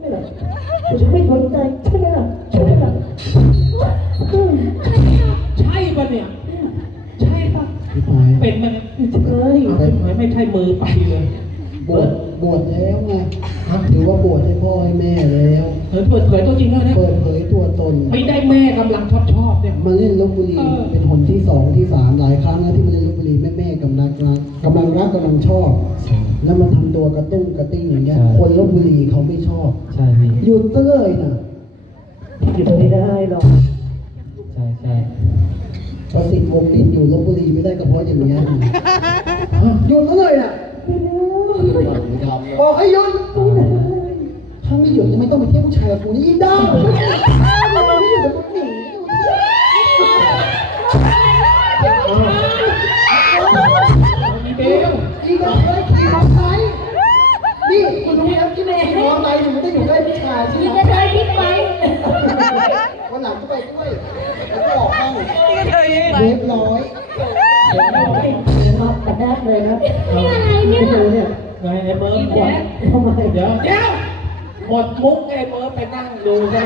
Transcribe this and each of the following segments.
ไม่หรอกฉันไม่สนใจใช่ไหมล่ะใช่ไหมล่ะอืมใช่ปะเนี่ย ใช่ปะพี่ไปเป็นมันเอ้ยไม่ไม่ใช่มือไปเลยบวชบวชแล้วไงถือว่าบวชให้พ่อให้แม่แล้วเฮ้ยเปิดเผยตัวจริงแล้วนะเปิดเผยตัวตนไม่ได้แม่กำลังชอบชอบเนี่ย มาเล่นลบบุรีเออ เป็นหนที่สองที่สามหลายครั้งแล้วที่มาเล่นลบบุรีแม่แม่ๆกำลังรักกำลังรักกำลังชอบ แล้วมาทำตัวกระตุ้งกระติ้งอย่างเงี้ย ใช่ คนลบบุรีเขาไม่ชอบ ใช่พี่หยุดซะเลยนะหยุดไม่ได้หรอกใช่ใช่ประสิทธิ์วงศ์ติดอยู่ลบบุรีไม่ได้ก็เพราะอย่างเงี้ยหยุดซะเลยนะไม่ได้บอกให้หยุดถ้าไม่หยุดจะไม่ต้องไปเที่ยวผู้ชายกับกูนี่ยิ่งได้ไม่ ไรเนี่ยไม่รู้เนี่ยไงไอ้เบิร์ดหมดทำไมเดี๋ยวเดี๋ยวหมดมุกไอ้เบิร์ดไปนั่งดูซะ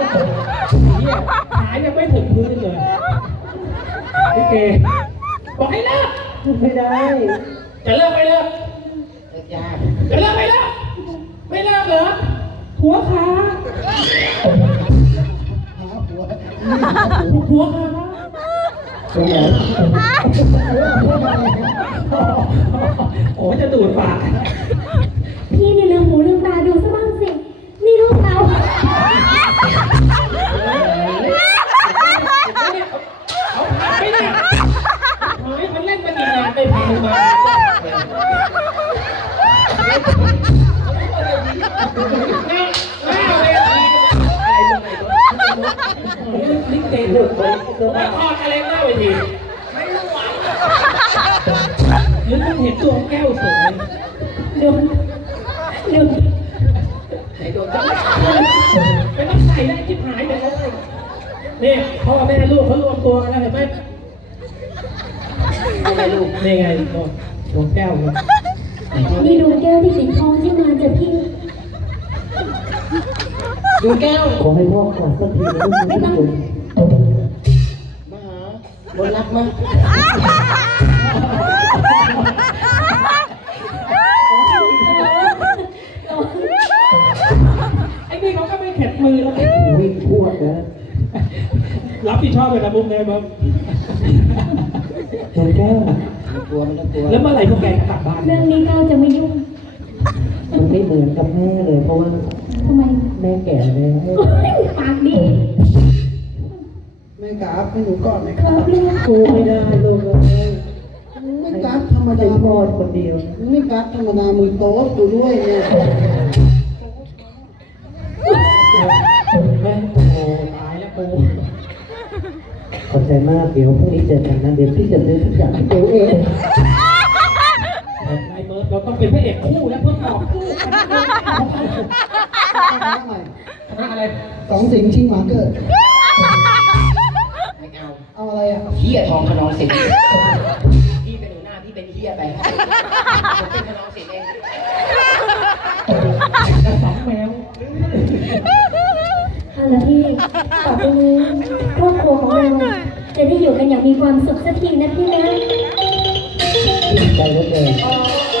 ขายังไม่ถึงพื้นเลยโอเคบอกให้เลิกไม่ได้ จะเลิกไม่เลิกจะเลิกไม่เลิกไม่เลิกเหรอหัวขาหาผัวหัวขาตรงไหนโอ้จะดูดปาก มันอีกนานไปผ่านมาหน้วทอะไรตรงไหนลิเตะหลุดไปไม่ทอดอะไรหน้าเวทีไม่รู้ไหวหรือมึงเห็นตัวแก้วสวยเดี๋ยวเดี๋ยวไหนโดนจับไม่ต้องใส่ได้จิบหายไปเลยนี่ยพ่อแม่ลูกเขารวมตัวกันแล้วเห็นไหม นี่ไงลูกนี่ไงดวงแก้วเลยนี่ดูแก้วที่ติดทองที่มาจากพี่ดูแก้ว ขอให้พ่อกอดสักทีนะลูกไม่ต้องมาหาบนรักมั้ยไอ้นี่เขาก็ไม่เข็ดมือแล้ววิ่งพวดนะ รับผิดชอบเลยนะมุกเนี่ยมั้ ดวงแก้วไม่กลัวไม่ต้องกลัวแล้วเมื่อไหร่พวกแกจะกลับบ้านเรื่องนี้ก้าวจะไม่ยุ่งมันไม่เหมือนกับแม่เลยเพราะว่าทำไมแม่แก่แล้วปากดีแม่กราฟให้หนูก่อนไหมคครัรับบลูกกูไม่ได้ลูกเลยไม่กราฟธรรมเป็ดานพ่อคนเดียวไม่กราฟธรรมดามือโต๊ะกูด้วยเนี่ยแม่โอ้ตายแล้วกู ขอบใจมากเดี๋ยวพรุ่งนี้เจอกันนะเดี๋ยวพี่จะซื้อทุกอย่างให้เดียวเองไอ้เบิร์ดเราต้องเป็นพระเอกคู่แล้วเพื่อนบอกคู่คณะอะไรสองสิงห์ชิงหมาเกิดไม่เอาเอาอะไรอะเฮียทองขนองสิทธิ์พี่เป็นหัวหน้าพี่เป็นเฮียไป ละพี่ต่อไปนี้ครอบครัวของเราจะได้อยู่กันอย่างมีความสุขสักทีนะพี่นะ ใจเหลือเกิน